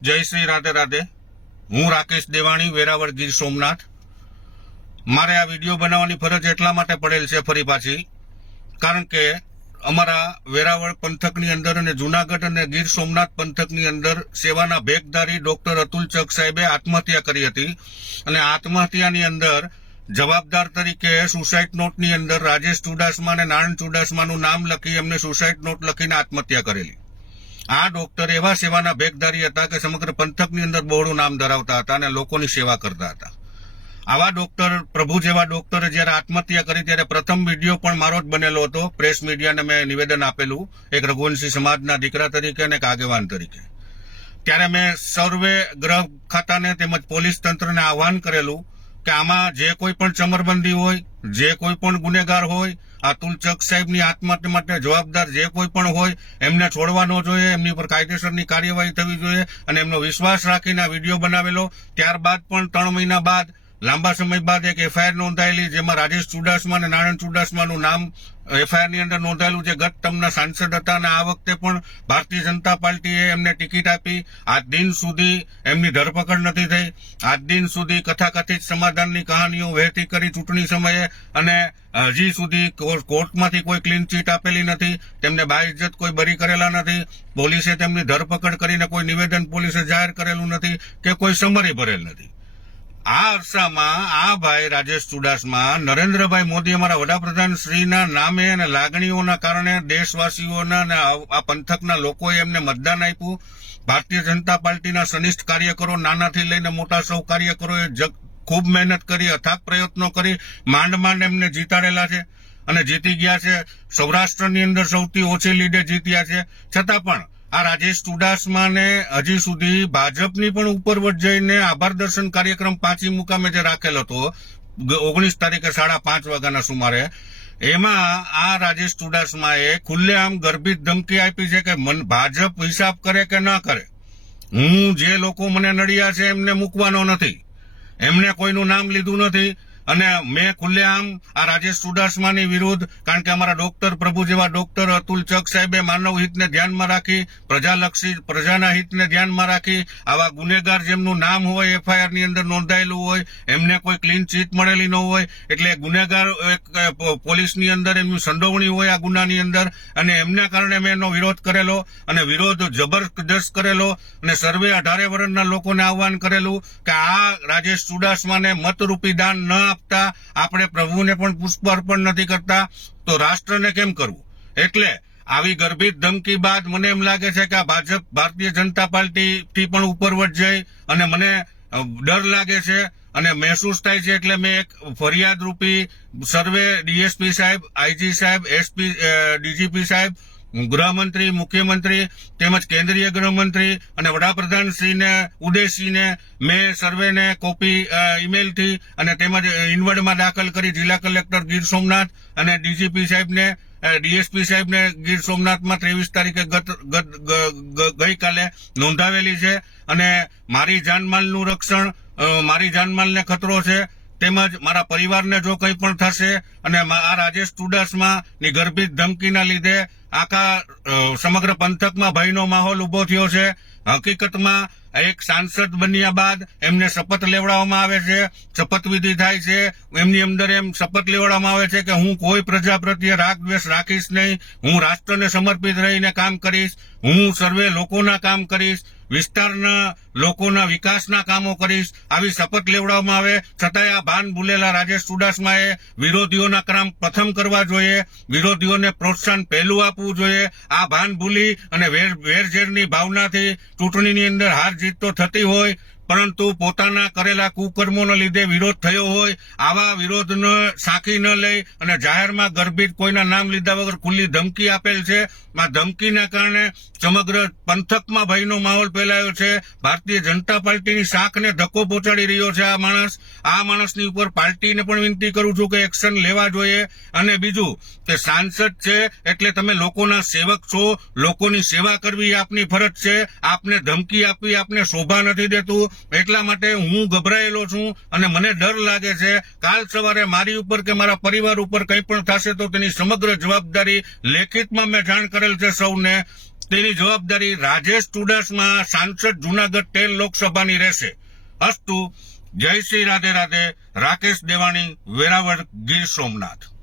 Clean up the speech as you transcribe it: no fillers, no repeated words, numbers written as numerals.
જય શ્રી રાધે રાધે. હું રાકેશ દેવાણી, વેરાવળ, ગીર સોમનાથ. મારે આ વિડીયો બનાવવાની ફરજ એટલા માટે પડેલ છે ફરી પાછી, કારણ કે અમારા વેરાવળ પંથકની અંદર અને જુનાગઢ અને ગીર સોમનાથ પંથકની અંદર સેવાના ભેખધારી ડોક્ટર અતુલ ચક સાહેબે આત્મહત્યા કરી હતી. અને આત્મહત્યાની અંદર જવાબદાર તરીકે સુસાઇડ નોટની અંદર રાજેશ ચુડાસમા અને નારાયણ ચુડાસમાનું નામ લખી એમને સુસાઇડ નોટ લખીને આત્મહત્યા કરેલી. આ ડોક્ટર એવા સેવાના ભેખધારી હતા કે સમગ્ર પંથકની અંદર બહોળું નામ ધરાવતા હતા અને લોકોની સેવા કરતા હતા. આવા ડોક્ટર, પ્રભુ જેવા ડોક્ટરે જયારે આત્મહત્યા કરી ત્યારે પ્રથમ વિડીયો પણ મારો જ બનેલો હતો. પ્રેસ મીડિયાને મેં નિવેદન આપેલું, એક રઘુવંશી સમાજના દીકરા તરીકે અને એક આગેવાન તરીકે. ત્યારે મેં સર્વે ગૃહ ખાતાને તેમજ પોલીસ તંત્રને આહવાન કરેલું કે આમાં જે કોઈ પણ ચમરબંધી હોય, જે કોઈ પણ ગુનેગાર હોય, અતુલ ચક સાહેબની આત્મહત્યા માટે જવાબદાર જે કોઈ પણ હોય એમને છોડવા ન જોઈએ, એમની પર કાયદેસરની કાર્યવાહી થવી જોઈએ. અને એમનો વિશ્વાસ રાખીને આ વિડીયો બનાવેલો. ત્યારબાદ પણ 3 મહિના બાદ, લાંબા સમય બાદ એક એફઆઈઆર નોંધાયેલી, જેમાં રાજેશ ચુડાસમા અને નારાયણ ચુડાસમાનું નામ એફઆઈઆર ની અંદર નોંધાયેલું, જે ગત ટર્મના સાંસદ હતા. અને આ વખતે પણ ભારતીય જનતા પાર્ટીએ એમને ટિકિટ આપી. આજ દિન સુધી એમની ધરપકડ નથી થઈ. આજ દિન સુધી કથાકથિત સમાધાનની કહાનીઓ વહેતી કરી ચૂંટણી સમયે, અને હજી સુધી કોર્ટમાંથી કોઈ ક્લીન ચીટ આપેલી નથી. તેમને બાઇજ્જત કોઈ બરી કરેલા નથી. પોલીસે તેમની ધરપકડ કરીને કોઈ નિવેદન પોલીસે જાહેર કરેલું નથી કે કોઈ સમરી ભરેલ નથી. આ અરસામાં આ ભાઈ રાજેશ ચુડાસમા, નરેન્દ્રભાઈ મોદી અમારા વડાપ્રધાન શ્રીના નામે અને લાગણીઓના કારણે દેશવાસીઓના અને આ પંથકના લોકોએ એમને મતદાન આપ્યું. ભારતીય જનતા પાર્ટીના સનિષ્ઠ કાર્યકરો, નાનાથી લઈને મોટા સૌ કાર્યકરોએ ખૂબ મહેનત કરી, અથાગ પ્રયત્નો કરી, માંડ એમને જીતાડેલા છે અને જીતી ગયા છે. સૌરાષ્ટ્રની અંદર સૌથી ઓછી લીડે જીત્યા છે. છતાં પણ આ રાજેશ ચુડાસમાને હજી સુધી ભાજપની પણ ઉપરવટ જઈને આભાર દર્શન કાર્યક્રમ 5મી મુકામે જે રાખેલો હતો 19 તારીખે 5:30 વાગ્યાના સુમારે, એમાં આ રાજેશ ચુડાસમાએ ખુલ્લેઆમ ગર્ભિત ધમકી આપી છે કે ભાજપ હિસાબ કરે કે ન કરે, હું જે લોકો મને નડ્યા છે એમને મૂકવાનો નથી. એમને કોઈનું નામ લીધું નથી. અને મેં ખુલ્લેઆમ આ રાજેશ ચુડાસમાની વિરુદ્ધ, કારણ કે અમારા ડોક્ટર, પ્રભુ જેવા ડોક્ટર અતુલ ચક સાહેબે માનવ હિતને ધ્યાનમાં રાખી, પ્રજાલક્ષી, પ્રજાના હિતને ધ્યાનમાં રાખી, આવા ગુનેગાર જેમનું નામ હોય એફઆઈઆર ની અંદર નોંધાયેલું હોય, એમને કોઈ ક્લીન ચીટ મળેલી ન હોય, એટલે ગુનેગાર પોલીસની અંદર એમની સંડોવણી હોય આ ગુનાની અંદર, અને એમના કારણે મેં એનો વિરોધ કરેલો અને વિરોધ જબરદસ્ત કરેલો. અને સર્વે 18 વર્ષના લોકોને આહવાન કરેલું કે આ રાજેશ ચુડાસમાને મતરૂપી દાન ન આપતા, આપણે પ્રભુને પણ પુષ્પ અર્પણ નથી કરતા, તો રાષ્ટ્રને કેમ કરવું? એટલે આવી ગર્ભિત ધમકી બાદ મને એમ લાગે છે કે આ ભાજપ, ભારતીય જનતા પાર્ટી થી પણ ઉપરવટ જઈ અને મને ડર લાગે છે અને મહેસૂસ થાય છે. એટલે મેં એક ફરિયાદ રૂપી સર્વે ડીએસપી સાહેબ, આઈજી સાહેબ, એસપી, ડીજીપી સાહેબ, ગૃહમંત્રી, મુખ્યમંત્રી તેમજ કેન્દ્રીય ગૃહમંત્રી અને વડાપ્રધાન શ્રીને ઉદ્દેશીને મેં સર્વેને કોપી ઈમેલથી અને તેમજ ઇનવર્ડમાં દાખલ કરી જિલ્લા કલેક્ટર ગીર સોમનાથ અને ડીજીપી સાહેબને, ડીએસપી સાહેબને ગીર સોમનાથમાં 23 તારીખે ગઈકાલે નોંધાવેલી છે. અને મારી જાનમાલનું રક્ષણ, મારી જાનમાલને ખતરો છે, તેમજ મારા પરિવારને જો કંઈ પણ થશે, અને આ રાજેશ ચુડાસમાની ગર્ભિત ધમકીના લીધે આખા સમગ્ર પંથકમાં ભયનો માહોલ ઉભો થયો છે. હકીકતમાં એક સાંસદ બન્યા બાદ એમને શપથ લેવડાવવામાં આવે છે, શપથવિધિ થાય છે, એમની અંદર એમ શપથ લેવડાવવામાં આવે છે કે હું કોઈ પ્રજા પ્રત્યે રાગ દ્વેષ રાખીશ નહીં, હું રાષ્ટ્રને સમર્પિત રહીને કામ કરીશ, હું સર્વે લોકોના કામ કરીશ, વિસ્તારના લોકોના વિકાસના કામો કરીશ, આવી શપથ લેવડાવવામાં આવે. છતાંય આ ભાન ભૂલેલા રાજેશ ચુડાસમાએ વિરોધીઓના કામ પ્રથમ કરવા જોઈએ, વિરોધીઓને પ્રોત્સાહન પહેલું આપવું જોઈએ. આ ભાન ભૂલી અને વેરઝેરની ભાવનાથી ચૂંટણીની અંદર હાર જીત તો થતી હોય, પરંતુ પોતાના કરેલા કુકર્મોના લીધે વિરોધ થયો હોય, આવા વિરોધને સાંખી ન લઈ અને જાહેરમાં ગર્ભિત કોઈના નામ લીધા વગર ખુલ્લી ધમકી આપેલ છે. આ ધમકીના કારણે સમગ્ર પંથકમાં ભયનો માહોલ ફેલાયો છે. ભારતીય જનતા પાર્ટીની શાખને ધક્કો પહોંચાડી રહ્યો છે આ માણસ. આ માણસની ઉપર પાર્ટીને પણ વિનંતી કરું છું કે એક્શન લેવા જોઈએ. અને બીજું કે સાંસદ છે એટલે તમે લોકોના સેવક છો, લોકોની સેવા કરવી આપની ફરજ છે. આપને ધમકી આપવી આપને શોભા નથી દેતું. એટલા માટે હું ગભરાયેલો છું અને મને ડર લાગે છે કાલ સવારે મારી ઉપર કે મારા પરિવાર ઉપર કંઈ પણ થશે તો તેની સમગ્ર જવાબદારી લેખિતમાં મેં જાણ કરેલ છે સૌને. તેની જવાબદારી રાજેશ ચુડાસમા સાંસદ જુનાગઢ 13 લોકસભાની રહેશે. અસ્તુ. જય શ્રી રાધે રાધે. રાકેશ દેવાણી, વેરાવળ, ગીર સોમનાથ.